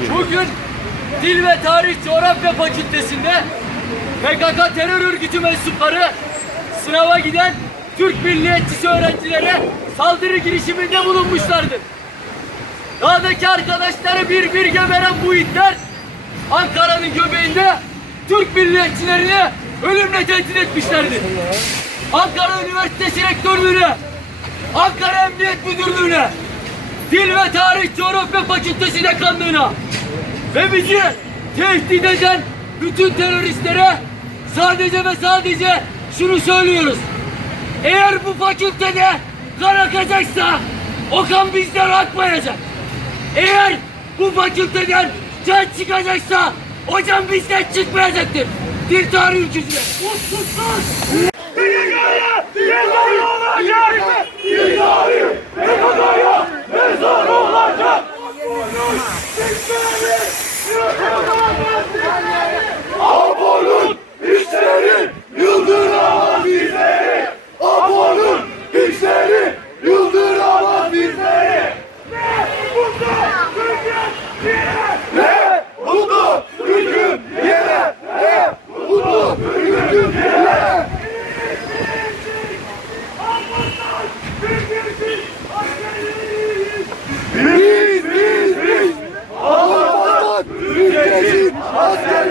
Bugün Dil ve Tarih Coğrafya Fakültesinde PKK terör örgütü mensupları sınava giden Türk milliyetçisi öğrencilere saldırı girişiminde bulunmuşlardır. Dağdaki arkadaşları bir bir geberen bu itler Ankara'nın göbeğinde Türk milliyetçilerini ölümle tehdit etmişlerdir. Ankara Üniversitesi Rektörlüğüne, Ankara Emniyet Müdürlüğüne, Dil ve Tarih Coğrafya Fakültesi Dekanlığı'na ve bizi tehdit eden bütün teröristlere sadece ve sadece şunu söylüyoruz. Eğer bu fakültede kan akacaksa o kan bizden akmayacak. Eğer bu fakülteden can çıkacaksa o can bizden çıkmayacaktır. Dil tarih ülkücüler. PKK'ya Biz biz biz Allah'tan ülkecin askerleriyiz.